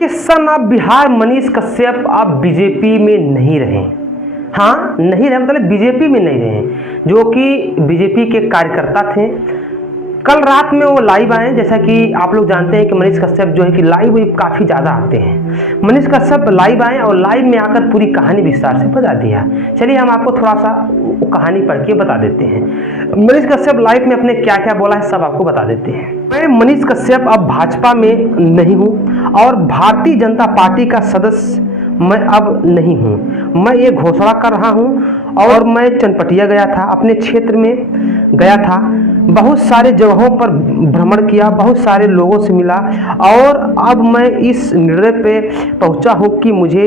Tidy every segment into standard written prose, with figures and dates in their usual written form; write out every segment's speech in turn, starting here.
किस सन अब बिहार मनीष कश्यप अब बीजेपी में नहीं रहे। हाँ, नहीं रहे मतलब बीजेपी में नहीं रहे, जो कि बीजेपी के कार्यकर्ता थे। कल रात में वो लाइव आए, जैसा कि आप लोग जानते हैं कि मनीष कश्यप जो है कि लाइव काफ़ी ज़्यादा आते हैं। मनीष कश्यप लाइव आए और लाइव में आकर पूरी कहानी विस्तार से बता दिया। चलिए हम आपको थोड़ा सा वो कहानी पढ़ के बता देते हैं। मनीष कश्यप लाइव में अपने क्या क्या बोला है सब आपको बता देते हैं। मैं मनीष कश्यप अब भाजपा में नहीं हूँ और भारतीय जनता पार्टी का सदस्य मैं अब नहीं हूँ। मैं ये घोषणा कर रहा हूँ और मैं चनपटिया गया था, अपने क्षेत्र में गया था, बहुत सारे जगहों पर भ्रमण किया, बहुत सारे लोगों से मिला और अब मैं इस निर्णय पे पहुँचा हूँ कि मुझे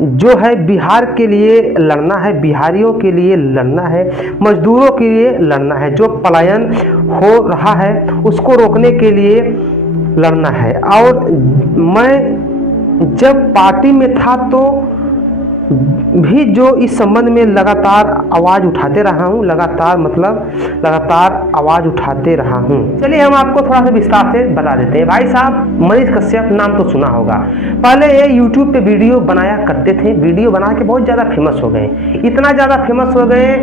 जो है बिहार के लिए लड़ना है, बिहारियों के लिए लड़ना है, मजदूरों के लिए लड़ना है। जो पलायन हो रहा है उसको रोकने के लिए लड़ना है। और मैं जब पार्टी में था तो भी जो इस संबंध में लगातार आवाज़ उठाते रहा हूँ, लगातार आवाज़ उठाते रहा हूँ। चलिए हम आपको थोड़ा सा विस्तार से बता देते हैं। भाई साहब, मनीष कश्यप नाम तो सुना होगा। पहले ये यूट्यूब पे वीडियो बनाया करते थे, वीडियो बना के बहुत ज़्यादा फेमस हो गए। इतना ज़्यादा फेमस हो गए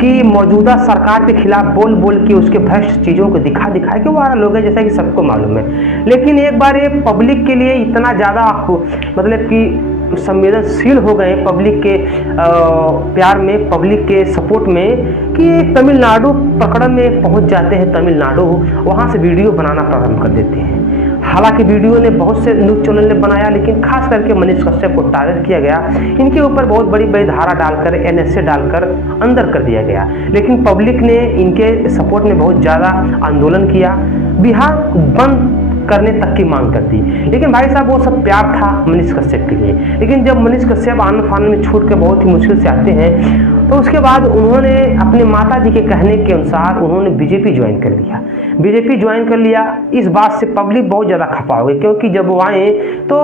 कि मौजूदा सरकार के खिलाफ बोल बोल के उसके भ्रष्ट चीज़ों को दिखा के वायरल हो गए, जैसा कि सबको मालूम है। लेकिन एक बार ये पब्लिक के लिए इतना ज़्यादा मतलब कि संवेदनशील हो गए पब्लिक के प्यार में, पब्लिक के सपोर्ट में, कि तमिलनाडु प्रकरण में पहुंच जाते हैं। तमिलनाडु वहां से वीडियो बनाना प्रारंभ कर देते हैं। हालांकि वीडियो ने बहुत से न्यूज़ चैनल ने बनाया, लेकिन खास करके मनीष कश्यप को टारगेट किया गया। इनके ऊपर बहुत बड़ी बड़ी धारा डालकर, NSA डालकर अंदर कर दिया गया। लेकिन पब्लिक ने इनके सपोर्ट में बहुत ज़्यादा आंदोलन किया, बिहार बंद करने तक की मांग कर दी। लेकिन भाई साहब वो सब प्यार था मनीष कश्यप के लिए। लेकिन जब मनीष कश्यप आनन फानन में छूट के बहुत ही मुश्किल से आते हैं, तो उसके बाद उन्होंने अपने माता जी के कहने के अनुसार उन्होंने बीजेपी ज्वाइन कर लिया। बीजेपी ज्वाइन कर लिया। इस बात से पब्लिक बहुत ज़्यादा खपा हो गई, क्योंकि जब वो आए तो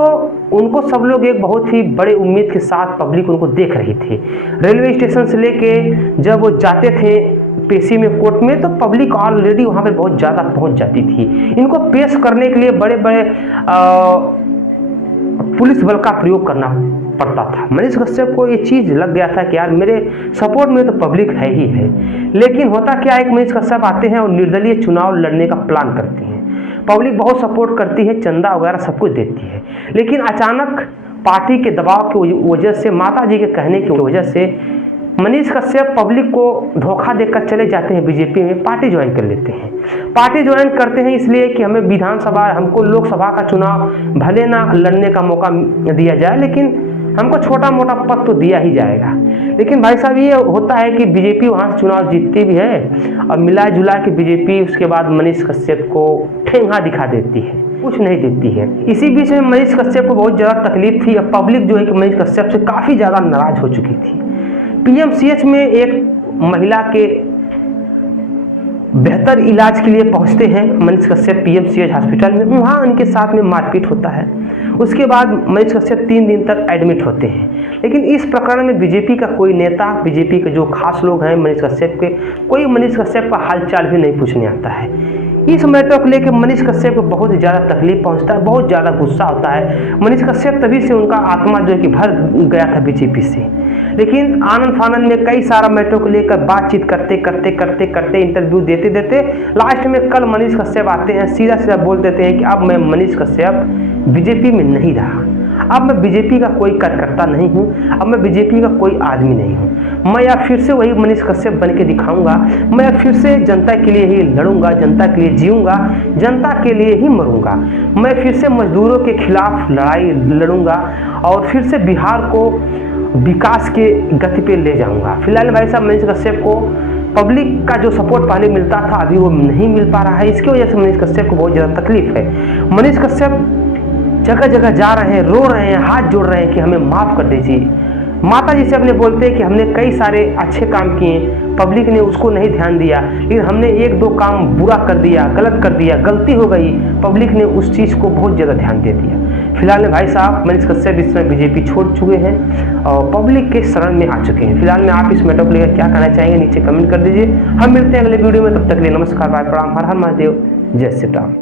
उनको सब लोग एक बहुत ही बड़े उम्मीद के साथ पब्लिक उनको देख रही थी। रेलवे स्टेशन से लेके जब वो जाते थे पेशी में, कोर्ट में, तो पब्लिक ऑलरेडी वहाँ पर बहुत ज़्यादा पहुँच जाती थी। इनको पेश करने के लिए बड़े बड़े पुलिस बल का प्रयोग करना पड़ता था। मनीष कश्यप को ये चीज़ लग गया था कि यार मेरे सपोर्ट में तो पब्लिक है ही है। लेकिन होता क्या है कि मनीष कश्यप आते हैं और निर्दलीय चुनाव लड़ने का प्लान करते हैं। पब्लिक बहुत सपोर्ट करती है, चंदा वगैरह सब कुछ देती है। लेकिन अचानक पार्टी के दबाव की वजह से, माता जी के कहने की वजह से मनीष कश्यप पब्लिक को धोखा देकर चले जाते हैं बीजेपी में, पार्टी ज्वाइन कर लेते हैं। पार्टी ज्वाइन करते हैं इसलिए कि हमें विधानसभा, हमको लोकसभा का चुनाव भले ना लड़ने का मौका दिया जाए, लेकिन हमको छोटा मोटा पद तो दिया ही जाएगा। लेकिन भाई साहब ये होता है कि बीजेपी वहाँ से चुनाव जीतती भी है और मिला जुला के बीजेपी उसके बाद मनीष कश्यप को ठेंगा दिखा देती है, कुछ नहीं देती है। इसी बीच में मनीष कश्यप को बहुत ज़्यादा तकलीफ थी और पब्लिक जो है कि मनीष कश्यप से काफ़ी ज़्यादा नाराज हो चुकी थी। PMCH में एक महिला के बेहतर इलाज के लिए पहुंचते हैं मनीष कश्यप PMCH हॉस्पिटल में, वहाँ उनके साथ में मारपीट होता है। उसके बाद मनीष कश्यप 3 दिन तक एडमिट होते हैं। लेकिन इस प्रकरण में बीजेपी का कोई नेता, बीजेपी के जो खास लोग हैं मनीष कश्यप के, कोई मनीष कश्यप का हालचाल भी नहीं पूछने आता है। इस मैटर को लेकर मनीष कश्यप को बहुत ही ज़्यादा तकलीफ पहुंचता है, बहुत ज़्यादा गुस्सा होता है। मनीष कश्यप तभी से उनका आत्मा जो है कि भर गया था बीजेपी से। लेकिन आनंद फानंद में कई सारा मैटर को लेकर बातचीत करते इंटरव्यू देते लास्ट में कल मनीष कश्यप आते हैं, सीधा बोल देते हैं कि अब मैं मनीष कश्यप बीजेपी में नहीं रहा, अब मैं बीजेपी का कोई कार्यकर्ता नहीं हूँ, अब मैं बीजेपी का कोई आदमी नहीं हूँ। मैं या फिर से वही मनीष कश्यप बन के दिखाऊंगा, मैं फिर से जनता के लिए ही लड़ूंगा, जनता के लिए जीऊंगा, जनता के लिए ही मरूंगा। मैं फिर से मजदूरों के खिलाफ लड़ाई लड़ूंगा और फिर से बिहार को विकास के गति पे ले जाऊंगा। फिलहाल भाई साहब मनीष कश्यप को पब्लिक का जो सपोर्ट पहले मिलता था अभी वो नहीं मिल पा रहा है। इसकी वजह से मनीष कश्यप को बहुत ज़्यादा तकलीफ है। मनीष कश्यप जगह जगह जा रहे हैं, रो रहे हैं, हाथ जोड़ रहे हैं कि हमें माफ़ कर दीजिए। माता जी से अपने बोलते हैं कि हमने कई सारे अच्छे काम किए, पब्लिक ने उसको नहीं ध्यान दिया, लेकिन हमने 1-2 काम बुरा कर दिया, गलत कर दिया, गलती हो गई, पब्लिक ने उस चीज़ को बहुत ज़्यादा ध्यान दे दिया। फिलहाल में भाई साहब मनीष कश्यप इस समय बीजेपी छोड़ चुके हैं और पब्लिक के शरण में आ चुके हैं। फिलहाल में आप इस मैटर को लेकर क्या कहना चाहेंगे नीचे कमेंट कर दीजिए। हम मिलते हैं अगले वीडियो में, तब तक के लिए नमस्कार, बाय, प्रणाम, हर हर महादेव, जय श्री राम।